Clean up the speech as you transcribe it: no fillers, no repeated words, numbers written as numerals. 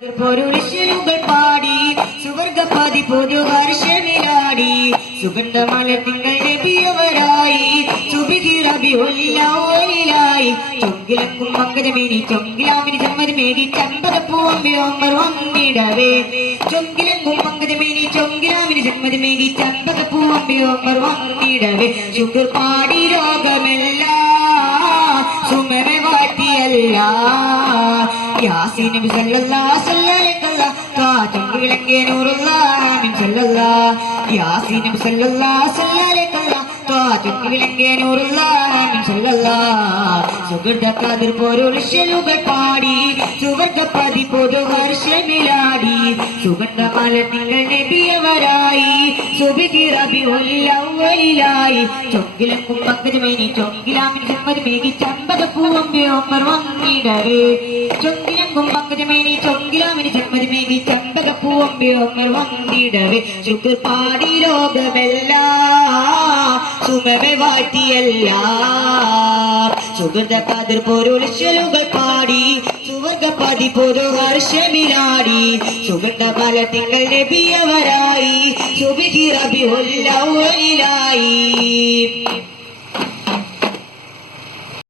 പൊരുളിശലുകൾ പാടി സുവർഗപതി പൊതുവർഷമിലാടി സുഗന്ധമല തിങ്കൾ നബിയവരായി സുബിഹിറബിയൊല്ലായി ചൊങ്കിലക്കും മങ്കജമേനി ചൊങ്കിലാമിനി സമ്മതമേകി ചമ്പകപ്പൂവമ്പയോമ്പർ വന്നിടവേ ചൊങ്കിലക്കും മങ്കജമേനി ചൊങ്കിലാമിനി സമ്മതമേകി ചമ്പകപ്പൂവമ്പയോമ്പർ വന്നിടവേ ശുക്ർ പാടി രോഗമെല്ലാം സുമമെ വാട്ടിയല്ല യാസീൻ നബി സല്ലല്ലാഹു അലൈഹി വസല്ലം താജുൽ വിളങ്ങിയ നൂറുല്ലാഹ് ആമീൻ സല്ലല്ലാഹു യാസീൻ നബി സല്ലല്ലാഹു അലൈഹി വസല്ലം താജുൽ വിളങ്ങിയ നൂറുല്ലാഹ് ആമീൻ സല്ലല്ലാഹു സുഗന്ധ കതിർ പൊരുളിശലുകൾ പാടി സുവർഗപതി പൊതുവർഷമിലാടി സുഗന്ധമല തിങ്കൾ നബിയവരായി സുബിഹിറബിയുൽ അവ്വലിലായി ചൊങ്കിലക്കും മങ്കജമേനി ചൊങ്കിലാമിനി സമ്മതമേകി ചമ്പകപ്പൂവമ്പയോമ്പർ വന്നിടവേ ചൊങ്കിലക്കും മങ്കജമേനി ചൊങ്കിലാമിനി സമ്മതമേകി ചമ്പകപ്പൂവമ്പയോമ്പർ വന്നിടവേ ശുക്ർ പാടി രോഗമെല്ലാം സുമമെ വാട്ടിയല്ല സുഗന്ധ കതിർ പൊരുളിശലുകൾ പാടി സുവർഗപതി പൊതുവർഷമിലാടി സുഗന്ധമല തിങ്കൾ നബിയവരായി